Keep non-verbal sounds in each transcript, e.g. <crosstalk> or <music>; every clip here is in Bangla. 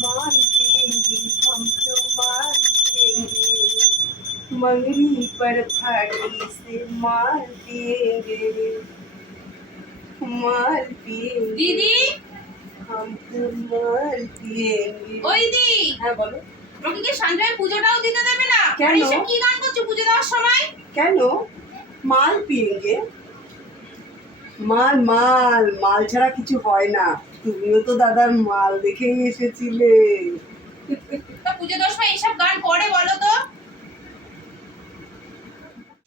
मान पिएंगे हम तो मान पिएंगे मंगनी पर फाड़ी से माल पिएंगे माल पिएंगे দিদি हम तो माल पिएंगे ওই দি হ্যাঁ বলো আমাকে কি সন্ধ্যায় পুজোটাও দিতে দেবে না কেন? আর এসব কি গান করছো পুজো দেওয়ার সময় কেন মাল পিয়েঙ্গে মাল মাল মাল ছাড়া কিছু হয় না তুমিও তো দাদার মাল দেখেই এসেছিলে। তা পুজো দেওয়ার সময় এসব গান করে বলো তো।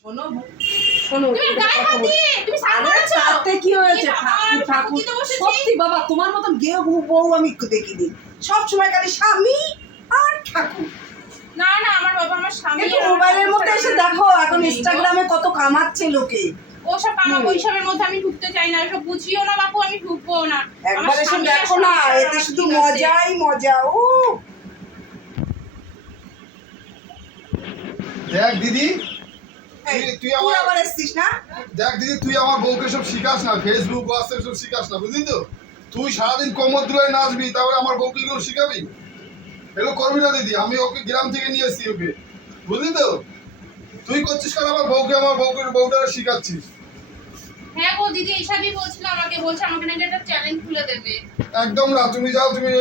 শোনো শোনো তুমি গায়ে হাত দিয়ে তুমি তাতে কি হয়েছে? ঠাকুর ঠাকুর। সত্যি বাবা তোমার মতন গেও বউ বউ আমি দেখিনি। সব সময় খালি স্বামী আর ঠাকুর। না না আমার বাবা আমার স্বামী মোবাইলের মধ্যে এসে দেখো এখন ইনস্টাগ্রামে কত কামাচ্ছে লোকে। ওসব। মধ্যে আমি ঢুকতে চাই না এসব বুঝিও না বাপু আমি ঢুকবো না। আমার একবার এসে দেখো না এতে শুধু মজাই মজা ও দেখ দিদি তুই- আবার এসছিস না? দেখ দিদি তুই আমার বউকে সব শিখাস না ফেসবুক হোয়াটসঅ্যাপ সব শিখাস না বুঝলি তো? তুই সারাদিন কোমর দুলায় নাচবি তারপরে আমার বউকে এগুলো শিখাবি? এগুলো করবি না দিদি আমি ওকে গ্রাম থেকে নিয়ে এসেছি ওকে বুঝলি তো? তুই করছিস কারণ আমার বউকে আমার বউকে বউটা শিখাচ্ছিস? হ্যাঁ গো দিদি এইসবই বলছিল আমাকে বলছে আমাকে নাকি একটা চ্যালেঞ্জ খুলে দেবে। একদম না তুমি যাও তুমি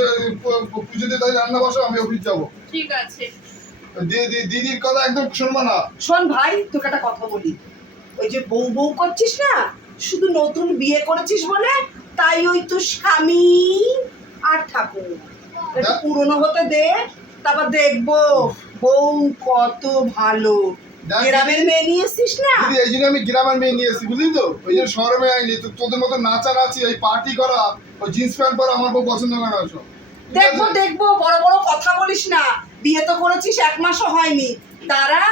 পুজোতে তাই রান্না বসো আমি অফিস যাব। ঠিক আছে। দি- দি- দিদির কথা একদম শুনব না। শোন ভাই তোকে একটা কথা বলি। ওই যে বউ বউ করছিস না শুধু নতুন বিয়ে করেছিস বলে তাই ওই তো স্বামী আর ঠাকুর। পুরনো হতে দে তারপর দেখব বউ কত ভালো। গ্রামের মেয়ে নিয়ে এসছিস না? এই জন্য আমি গ্রামের মেয়ে নিয়ে এসেছি বুঝলি তো? ওই জন্য শহরে মেয়ে আইনি তো তোদের মতো নাচানাচি এই পার্টি করা ওই জিন্স প্যান্ট পরা আমার বউ পছন্দ করে না। দেখব দেখব বড় বড় কথা বলিস না। বিয়ে তো করেছিস এক মাসও হয়নি। তারা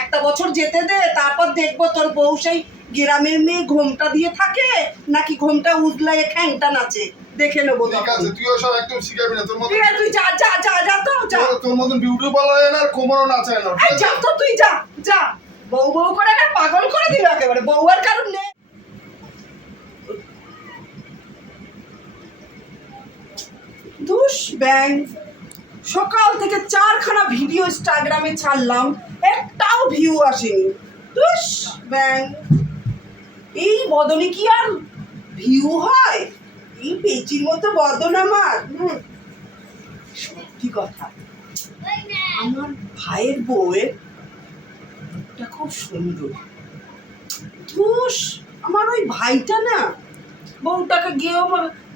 একটা বছর যেতে দে তারপর দেখব তোর বউ সেই গ্রামের মেয়ে ঘোমটা দিয়ে থাকে নাকি ঘোমটা উজলায় খ্যাংটা নাচে। দেখে নেব ঠিক আছে ওসব একদম শিখাবি না তোর মতন ঠিক আছে তুই যা যা যা যা তো যা। তোর- মতন বিউটি পার্লার না আর কোমরও না ঠিক এই যা তো তুই যা যা। বউ বউ করে একটা পাগল করে দিল একেবারে। বউ আর কারণ নেই। দুষ ব্যাং। সকাল থেকে চারখানা ভিডিও ইনস্টাগ্রামে ছাড়লাম একটাও ভিউ আসেনি। দুষ ব্যাং। এই বদলে কি আর ভিউ হয়? এই পেচির মতো বদন আমার। সত্যি কথা। আমার ভাইয়ের বউয়ের মুখটা খুব সুন্দর। ধুস, আমার ওই ভাইটা না, বউটাকে গেও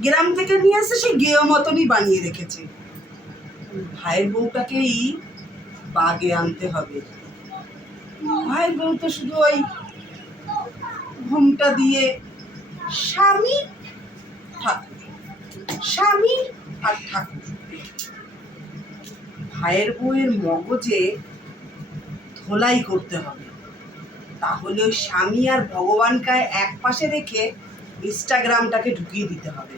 গ্রাম থেকে নিয়ে আসে সে গেও মতনই বানিয়ে রেখেছে। ভাইয়ের বউটাকেই বাগে আনতে হবে। ভাইয়ের বউ তো শুধু ওই ঘুমটা দিয়ে স্বামী স্বামী আর ভাইয়ের বউয়ের মগজে ধোলাই করতে হবে। তাহলে ওই স্বামী আর ভগবানকে এক পাশে রেখে ইনস্টাগ্রামটাকে ঢুকিয়ে দিতে হবে।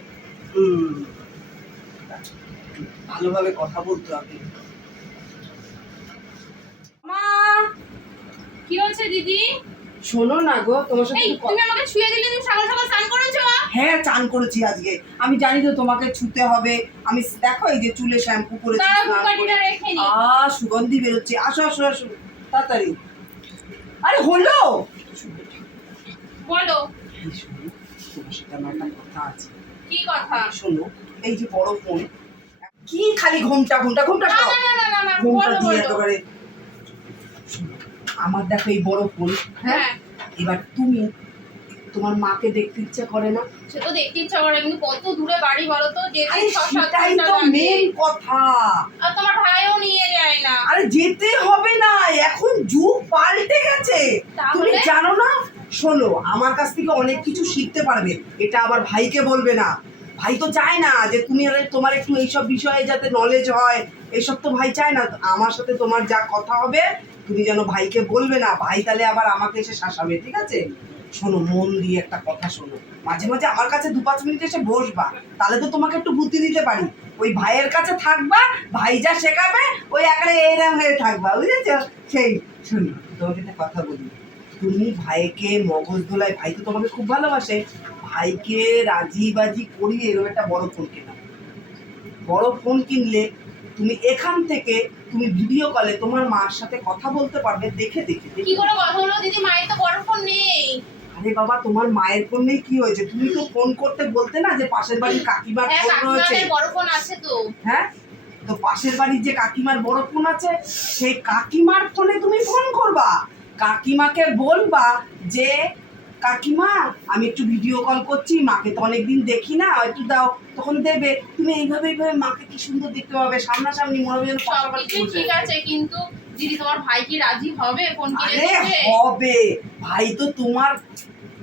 ভালোভাবে কথা বলতে হবে। মা, কি হচ্ছে দিদি? শোনো না গো তোমার সাথে তুমি আমাকে ছুঁয়ে দিলে তুমি সকাল সকাল স্নান করেছ হ্যাঁ চান করেছি আজকে। আমি জানি তো তোমাকে ছুতে হবে। আমি দেখো এই যে চুলে শ্যাম্পু করেছি আ সুগন্ধি বেরোচ্ছে। আসো আসো আসো। তাড়াতাড়ি। আরে হলো? বলো। তোমার সাথে আমার একটা কথা আছে। কি কথা? শোনো এই যে বড় ফোন কি খালি ঘুমটা ঘুমটা ঘুমটা না না না না না ঘুমটা বলো দিয়ে বলো। একেবারে আমার দেখো এই বড় ফোন হ্যাঁ? হ্যাঁ। এবার তুমি তোমার মাকে দেখতে ইচ্ছা করে না? সে তো দেখতে ইচ্ছা করে কিন্তু কত দূরে বাড়ি বলো তো যেতে সেটাই তো মেন কথা। আর তোমার ভাইও নিয়ে যায় না। আরে যেতে হবে না এখন যুগ পাল্টে গেছে? তুমি জানো না? শোনো আমার কাছ থেকে অনেক কিছু শিখতে পারবে। এটা আবার ভাইকে বলবে না। ভাই তো চায় না যে তুমি তোমার একটু এইসব বিষয়ে যাতে নলেজ হয়। এইসব তো ভাই চায় না। আমার সাথে তোমার যা কথা হবে, তুমি যেন ভাইকে বলবে না, ভাই তাহলে আবার আমাকে এসে শাসাবে, ঠিক আছে? শোনো, মন দিয়ে একটা কথা শোনো। মাঝে মাঝে আমার কাছে দু পাঁচ মিনিট এসে বসবা, তাহলে তো তোমাকে একটু বুদ্ধি দিতে পারি। ওই ভাইয়ের কাছে থাকবা, ভাই যা শেখাবে, ওই একারে এরম হয়ে থাকবা, বুঝেছ? সেই, শুনো, তোমাকে একটা কথা বলি। তুমি ভাইকে মগজ দোলায় ভাই তো তোমাকে খুব ভালোবাসে, ভাইকে রাজি বাজি করিয়ে এরকম একটা বড় ফোন কেনা বড় ফোন কিনলে তুমি এখান থেকে তুমি ভিডিও কলে তোমার মার সাথে কথা বলতে পারবে দেখে দেখে কি করে কথা হলো দিদি মায়ের তো বড় ফোন নেই। আরে বাবা তোমার মায়ের ফোনে কি হয়েছে? তুমি তো ফোন করতে বলতে না যে পাশের বাড়ির কাকিমার হ্যাঁ ফোন রয়েছে? কাকিমাদের বড় ফোন আছে তো। হ্যাঁ? তো পাশের বাড়ির যে কাকিমার বড় ফোন আছে সেই কাকিমার ফোনে তুমি ফোন করবা। কাকিমাকে বলবা যে কাকিমা আমি একটু ভিডিও কল করছি মাকে তো অনেকদিন দেখি না একটু দাও তখন দেবে। তুমি এইভাবে এইভাবে মাকে কি সুন্দর দেখতে পাবে সামনাসামনি মনে হবে। ঠিক আছে কিন্তু দিদি তোমার ভাই কি রাজি হবে? ফোন কিনে হবে। ভাই তো তোমার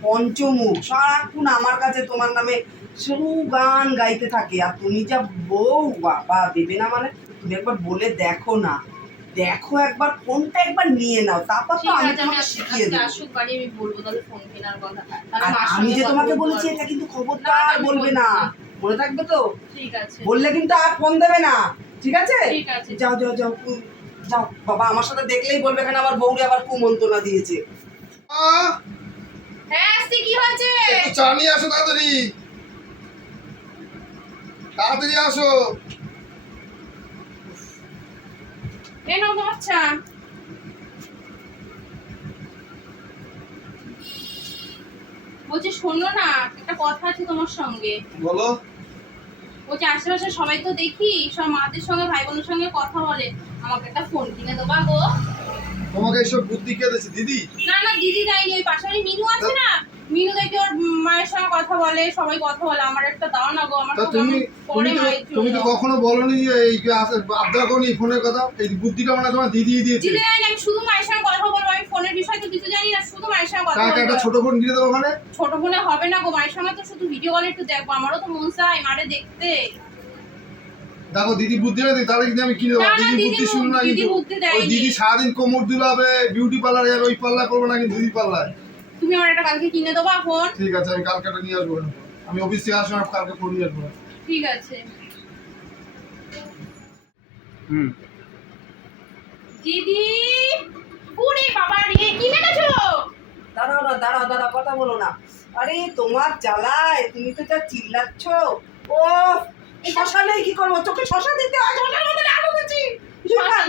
পঞ্চমুখ সারাক্ষণ আমার কাছে তোমার নামে শুধু গান গাইতে থাকে আর তুমি যা বউ বাবা দেবে না মানে? তুমি একবার বলে দেখো না। দেখো একবার ফোনটা একবার নিয়ে নাও তারপর তো আমি তোমাকে শিখিয়ে দেবো। আসুক বাড়ি আমি বলব তাহলে ফোন কেনার কথা। আমি যে তোমাকে বলেছি এটা কিন্তু খবরদার বলবে না। মনে থাকবে তো? ঠিক আছে। বললে কিন্তু আর ফোন দেবে না। ঠিক আছে? ঠিক আছে। যাও যাও যাও যাও। বাবা আমার সাথে দেখলেই বলবে এখানে আবার বউরে আবার কুমন্ত্রণা দিয়েছে। আহ, হ্যাঁ আসছি কি হয়েছে? একটু চা নিয়ে আসো তাড়াতাড়ি। তাড়াতাড়ি আসো। এ নাও তোমার চা বলছি শোনো না একটা কথা আছে তোমার সঙ্গে। বলো। বলছি আশেপাশে সবাই তো দেখি সব মাদের সঙ্গে ভাই বোনের সঙ্গে কথা বলে। আমাকে একটা ফোন কিনে দেবা গো। তোমাকে এইসব বুদ্ধি কে দিদি? না না দিদি দেয়নি ওই পাশে মিনু আছে না? মিনু দেখি ওর মায়ের সঙ্গে কথা বলে সবাই কথা বলে আমার একটা দাও না গো আমার তুমি পরে তুমি তো কখনো বলনি যে এই যে আস- আবদার করনি ফোনের কথা এই বুদ্ধিটা মানে তোমার দিদি দিয়েছে। দিদি আমি শুধু মায়ের সঙ্গে কথা বলব আমি ফোনের বিষয়ে তো কিছু জানি না শুধু মায়ের সঙ্গে কথা তাকে একটা ছোট ফোন কিনে দেবো ওখানে? ছোট ফোনে হবে না গো মায়ের সঙ্গে তো শুধু ভিডিও কলে একটু দেখব আমারও তো মন চাই মারে দেখতে। দেখো দিদি বুদ্ধি না দিই, তাহলে কিন্তু আমি কিনে দেবো। দিদি দিদি বুদ্ধি শুনো না দিদি কিন্তু। দিদি সারাদিন কোমর দুলাবে বিউটি পার্লার যাবে ওই পার্লার করব না কিন্তু দিদি পার্লার তুমি আমার একটা কালকে কিনে দেবো ফোন। ঠিক আছে আমি কালকে একটা নিয়ে আসব আমি অফিস থেকে আসব আমি কালকে ফোন নিয়ে আসব ঠিক আছে। হুম। দিদি! ওরে বাবা রে কি এনেছো দাঁড়াও না দাঁড়াও দাঁড়াও কথা বলো না। আরে তোমার জ্বালায় তুমি তো যা চিল্লাচ্ছ। ও শশা নেই কি করব? তোকে শশা দিতে হয়। শশার মধ্যে আলু দিচ্ছি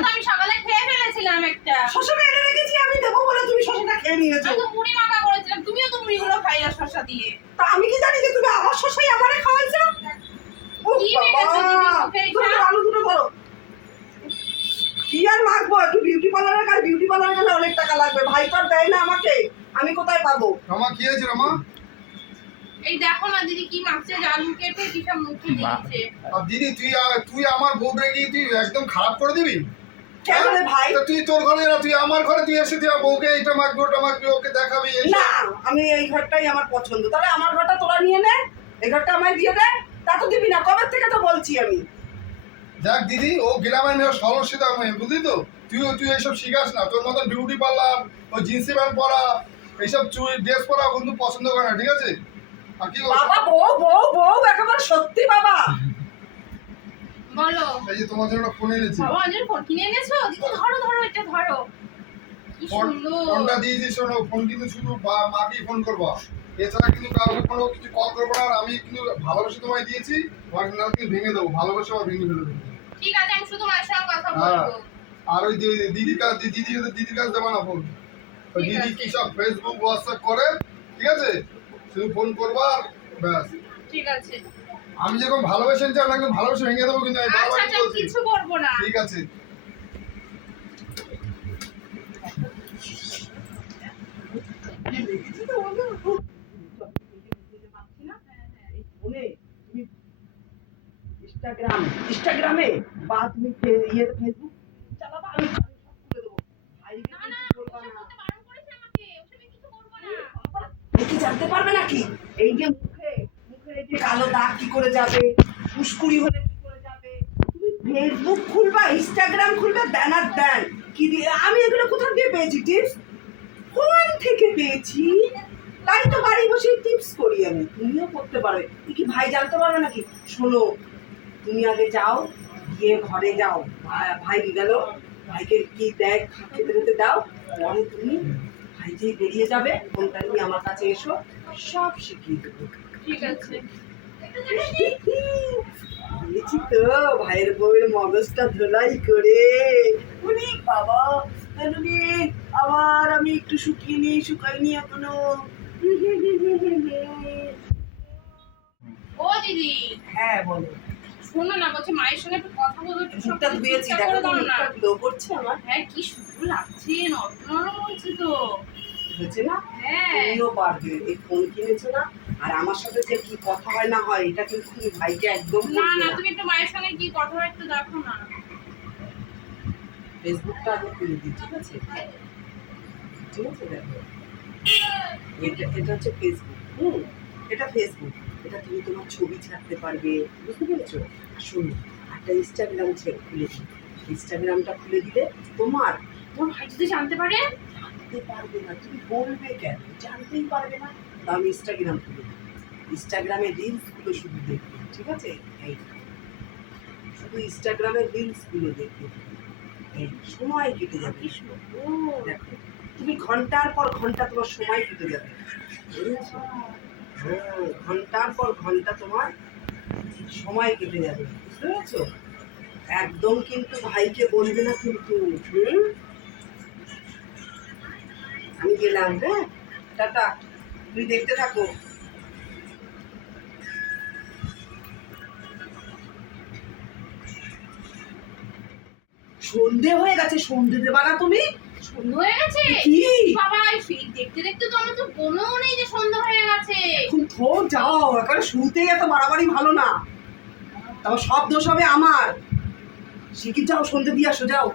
আমি সকালে খেয়ে ফেলেছিলাম একটা। শশাটা এনে রেখেছি আমি দেবো বলে তুমি শশাটা খেয়ে নিয়েছো। আমি তো মুড়ি মাখা করেছিলাম তুমিও তো শশা দিয়ে। তা আমি কি জানি যে তুমি আমার শশাই আমারে খাওয়াইছো? আলু দুটো বড় কি আর মাখবো? একটু বিউটি পার্লারে কাজ বিউটি পার্লারে গেলে অনেক টাকা লাগবে। ভাই তো আর দেয় না আমাকে। আমি কোথায় পাবো? রামা কি হয়েছে রামা? এই দেখো না দিদি কি মাখছে আলু কেটে কি সব মুখে দিয়েছে। আর দিদি তুই তুই আমার গিয়ে তুই একদম খারাপ করে দিবি? কেন রে ভাই? তা তুই তোর ঘরে না তুই আমার ঘরে তুই এসে তুই আমার বউকে এইটা মাখবি ওটা মাখবি ওকে দেখাবি না আমি এই ঘরটাই আমার পছন্দ। তাহলে আমার ঘরটা তোরা নিয়ে নে এই ঘরটা আমায় দিয়ে দে তা তো দিবি না কবে থেকে তো বলছি আমি? দেখ দিদি ও গ্রামের মেয়ে সরল সিধা মেয়ে বুঝলি তো? তুই তুই এইসব শিখাস না তোর মতন বিউটি পার্লার জিন্সি প্যান্ট পরা এইসব চুই ড্রেস পরা বন্ধু পছন্দ করে না ঠিক আছে? বাবা বউ বউ বউ একেবারে সত্যি বাবা। <laughs> বলো। এই যে তোমার জন্য ফোন এনেছি। বাবা অঞ্জলি ফোন কিনে এনেছো? দিদি ধরো ধরো এটা ধরো। কি সুন্দর। ফোনটা দিয়ে দিস শোনো ফোন কিন্তু শুধু বা- মাকেই ফোন করবা। এছাড়া কিন্তু কাউকে কোনো কিছু কল করব না আর আমি কিন্তু ভালোবেসে তোমায় দিয়েছি কিন্তু কিন্তু ভেঙে দেবো ভালোবেসে আবার ভেঙে ফেলে দেবো। ঠিক আছে আমি শুধু মায়ের সঙ্গে কথা হ্যাঁ। বলব। আর ওই দিদির কাছে দি- দিদি দিদির কাছে দেবো না ফোন দিদি কি সব ফেসবুক হোয়াটসঅ্যাপ করে ঠিক আছে? শুধু ফোন করবা আর ব্যাস। ঠিক আছে। আমি যেরকম ভালোবেসে চাই একদম ভালোবেসে ভেঙে দেবো কিন্তু আমি আচ্ছা বারবার আচ্ছা বলছি। কিছু করব না। ঠিক আছে। ইনস্টাগ্রাম ইনস্টাগ্রামে বা তুমি ইয়ে ফেসবুক চালাবা আমি জানতে পারবে নাকি? এই যে কালো দাগ কি করে যাবে? ফুসকুড়ি হলে কি করে যাবে? তুমি ফেসবুক খুলবা ইনস্টাগ্রাম খুলবে আর দেন। কি দিয়ে? আমি এগুলো কোথা দিয়ে পেয়েছি টিপস ফোন থেকে পেয়েছি? তাই তো বাড়ি বসে টিপস করি আমি। তুমিও করতে পারবে তুই কি ভাই জানতে পারবে নাকি? শোনো, তুমি আগে যাও, গিয়ে ঘরে যাও। ভাই- গেল? ভাইকে কি দেখ খেতে খেতে দাও। পরে তুমি ভাই যে বেরিয়ে যাবে ফোনটা নিয়ে আমার কাছে এসো, সব শিখিয়ে দেবো। ঠিক আছে। পেয়েছি তো ভাইয়ের বউয়ের মগজটা ধোলাই করে। উনি বাবা তাহলে আবার আমি একটু শুকিয়ে নিয়ে শুকাইনি এখনও। ও দিদি। হ্যাঁ বলো। শোনো না বলছে মায়ের সঙ্গে একটু কথা বলব একটু মুখটা ধুয়েছি দেখো তো না। গ্লো করছে আমার। হ্যাঁ কি সুন্দর লাগছে নরম নরম হয়েছে তো। হয়েছে না? হ্যাঁ। তুমিও পারবে এই ফোন কিনেছো না? আর আমার সাথে যে কি কথা হয় না হয় এটা কিন্তু তুমি ভাইকে একদম না না তুমি একটু মায়ের সঙ্গে কি কথা হয় একটু দেখো না। ফেসবুকটা আগে খুলে দিই ঠিক আছে? ঠিক আছে দেখো। এটা এটা হচ্ছে ফেসবুক হুম? এটা ফেসবুক। এটা তুমি তোমার ছবি ছাড়তে পারবে বুঝতে পেরেছ? আর শোনো একটা ইনস্টাগ্রাম খুলে দিই। ইনস্টাগ্রামটা খুলে দিলে তোমার তোমার ভাই যদি জানতে পারে? জানতে পারবে না। তুমি বলবে কেন? জানতেই পারবে না। তো আমি ইনস্টাগ্রাম খুলে ইনস্টাগ্রামে রিলসগুলো শুধু দেখবে ঠিক আছে? এই শুধু ইনস্টাগ্রামে রিলসগুলো দেখবে। এই সময় কেটে যাবে। দেখো তুমি ঘণ্টার পর ঘণ্টা তোমার সময় কেটে যাবে? হ্যাঁ, ঘণ্টার পর ঘণ্টা তোমার সময় কেটে যাবে। বুঝতে পেরেছ একদম কিন্তু ভাইকে বলবে না কিন্তু। হুম? আমি গেলাম হ্যাঁ? টাটা। তুই দেখতে থাকো। সন্ধে হয়ে গেছে সন্ধে দেবা না তুমি। সুন্দর হয়ে গেছে? কি? বাবা ফিল্ম দেখতে দেখতে তো আমার তো মনেও নেই যে সন্ধ্যা হয়ে গেছে। এখন থো যাও একেবারে শুরুতেই এত বাড়াবাড়ি ভালো না। তারপর সব দোষ হবে আমার। শিখির যাও সন্ধে দিয়ে আসো যাও।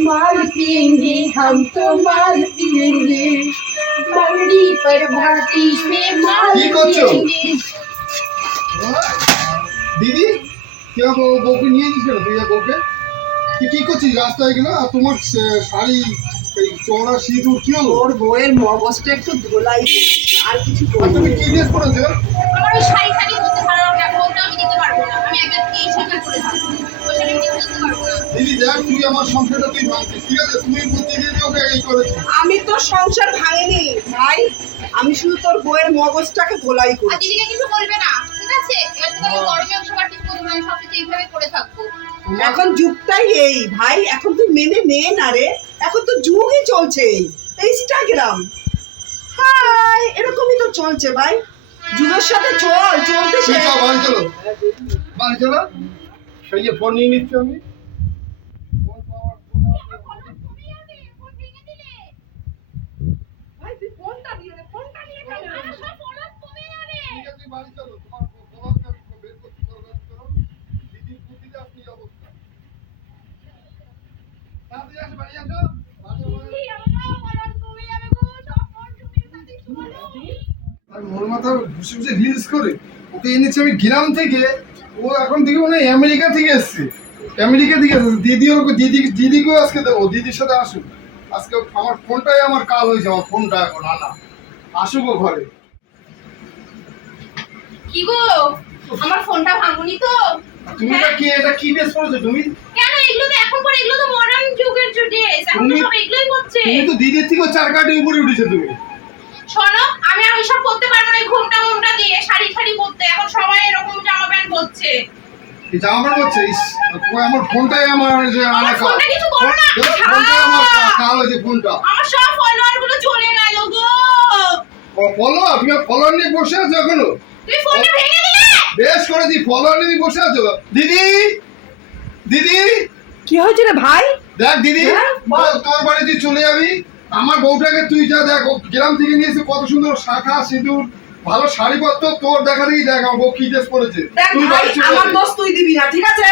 माल पिएंगे हम तो माल पिएंगे बंडी पर भाती में माल কি করছো? पिएंगे দিদি তুই আমার বউ- বউকে নিয়ে যাচ্ছিস কেন তুই আমার বউকে তুই কি করছিস রাস্তায় গেলে আর তোমার সে- শাড়ি এই চওড়া সিঁদুর কি হলো ওর বউয়ের মগজটা একটু ধোলাই করছি, আর কিছু আর করবো তুমি না। কি ড্রেস পরেছো আমার ওই শাড়ি আমি একদম এই শাড়ি পরে থাকব ওই আমি দিতে পারব না দিদি দেখ তুই আমার সংসারটা তুই ভাঙছিস। ঠিক আছে? তুমি বুদ্ধি দিয়ে দিয়ে ওকে এই করেছিস। আমি তো সংসার ভাঙিনি ভাই। আমি শুধু তোর বউয়ের মগজটাকে ধোলাই আর করছি দিদিকে কিছু বলবে না ঠিক আছে? এবার থেকে আমি গরমে সবার কিছু বলব আমি সব এইভাবে করে থাকব। এখন যুগটাই এই ভাই। এখন তুই মেনে নে না রে। এখন তো যুগই চলছে এই। ইনস্টাগ্রাম হাই এরকমই তো চলছে ভাই। যুগের সাথে চল চলতে তুই চলো সেই যে ফোন নিয়ে নিচ্ছি আমি। ভাই তুই ফোনটা দিয়ে দে, ফোনটা নিয়ে কেন? রে? ঠিক আছে, তুই বাড়ি চলো তোমার বলার বের করতে দরকার করো দিদির বুদ্ধিটা আপনি এই অবস্থা বাড়ি আর মোর মাথা বসে বসে রিলস করে ওকে এনেছি আমি গ্রাম থেকে। ও এখন থেকে মনে হয় আমেরিকা থেকে এসছে। আমেরিকা থেকে এসেছে। দিদি ওর দিদি দিদিকেও আজকে দেবো। দিদির সাথে আসুক। আজকে আমার ফোনটাই আমার কাল হয়েছে আমার ফোনটা এখন আনা। আসুক ও ঘরে। কি গো? আমার ফোনটা ভাঙুনি তো। তুমি এটা কি এটা কি ড্রেস পরেছো? তুমি কেন? এগুলো তো এখন পরে এগুলো তো মডার্ন যুগের ড্রেস এখন তো সব এগুলোই করছে তুমি তো দিদির থেকে চার কাঠে উপরে উঠেছো তুমি। শোনো আমি আর ওইসব করতে পারব না। ঘুমটা শাড়ি শাড়ি পরতে এখন সবাই এরকম জামা প্যান্ট পরছে। জামা প্যান্ট করছে আমার ফোনটাই আমার যে আমার আমার ফোনটা কিছু করো না। ফোনটাই আমার কাল হয়েছে ফোনটা। আমার সব ফলোয়ারগুলো চলে গেল গো। ফলো তুমি ফলোয়ার নিয়ে বসে আছো এখনও? তুমি ফোনটা ভেঙে দিলে? বেশ করেছি ফলোয়ার নিয়ে বসে আছো। দিদি? দিদি? কি হয়েছে রে ভাই? দেখ দিদি হ্যাঁ, তোর- তোর বাড়ি চলে যাবি। আমার বউটাকে তুই যা দেখ গ্রাম থেকে নিয়ে এসে কত সুন্দর শাখা সিঁদুর ভালো শাড়ি পরত তোর দেখা দেখি দেখ আমার বউ কি ড্রেস পরেছে। তুই ভাই আমার দোষ তুই দিবি না ঠিক আছে?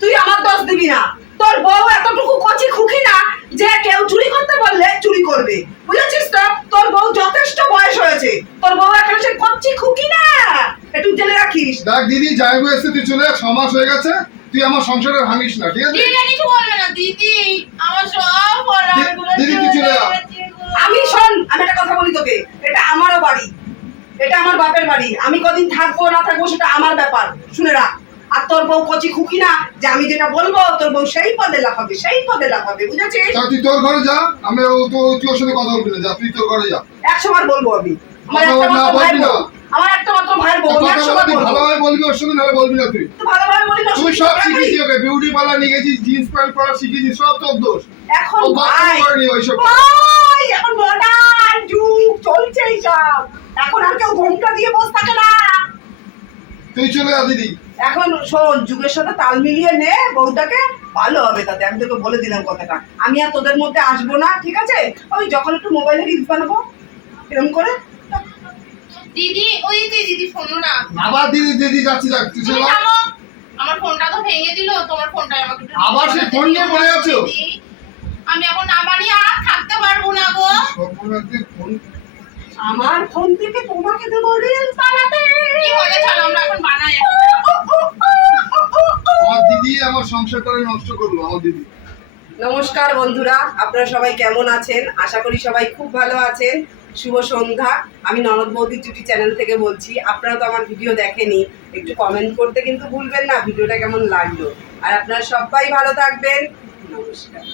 তুই আমার দোষ দিবি না। তোর বউ এতটুকু কচি খুকি না যে কেউ চুরি করতে বললে চুরি করবে। বুঝেছিস তো? তোর বউ যথেষ্ট বয়স হয়েছে। তোর বউ এখন সে কচি খুকি না। একটু জেনে রাখিস। দেখ দিদি যাই বউ এসে তুই চলে যা ছ মাস হয়ে গেছে। তুই আমার সংসারে ভাঙিস না ঠিক আছে? দিদি কিছু বলবে না দিদি আমার আমার বাপের বাড়ি। আমি কদিন থাকব না থাকব সেটা আমার ব্যাপার। শুনে রাখ। আর তোর বউ কচি খুকি না যে আমি যেটা বলব তোর বউ সেই পদে লাফাবে সেই পদে লাফাবে বুঝেছিস? তুই তোর ঘরে যা আমি তুই ওর সাথে কথা বলবি না যা তুই তোর ঘরে যা। একশো বার বলব আমি। আমার একটা মাত্র ভাই না। বউ। আমার একটা মাত্র ভাই বউ ভালোভাবে বলবি ওর সাথে নাহলে বলবি না তুই। ভালোভাবে বলি না তুই সব টাকাই। শিখেছি ওকে বিউটি পার্লার নিয়ে গেছিস জিন্স প্যান্ট পরা শিখেছিস সব তোর দোষ। এখন ভাই ওইসব এখন মডার্ন যুগ চলছে এখন আর কেউ ঘোমটা দিয়ে বসে থাকে না। তুই চলে যা দিদি। এখন শোন যুগের সাথে তাল মিলিয়ে নে বউটাকে। ভালো হবে তাতে আমি তোকে বলে দিলাম কথাটা। আমি আর তোদের মধ্যে আসব না ঠিক আছে? ওই যখন একটু মোবাইলে রিলস বানাবো এরকম করে। দিদি ওই দিদি শোনো না আবার দিদি দিদি যাচ্ছি আমার ফোনটা তো ভেঙে দিল তোমার ফোনটা আমাকে আবার সেই ফোন নিয়ে পড়ে আছো? আমি এখন বাড়ি আর থাকতে পারব না গো। ফোন আমার ফোন থেকে তোমাকে দেবো রিলস বানাতে। কি বলে চলো আমরা এখন বানাই। আমার দিদি আমার সংসারটারে নষ্ট করল আমার দিদি। নমস্কার বন্ধুরা আপনারা সবাই কেমন আছেন? আশা করি সবাই খুব ভালো আছেন। শুভ সন্ধ্যা। আমি ননদ বৌদি চুটি চ্যানেল থেকে বলছি আপনারা তো আমার ভিডিও দেখেনি একটু কমেন্ট করতে কিন্তু ভুলবেন না ভিডিওটা কেমন লাগল। আর আপনারা সবাই ভালো থাকবেন। নমস্কার।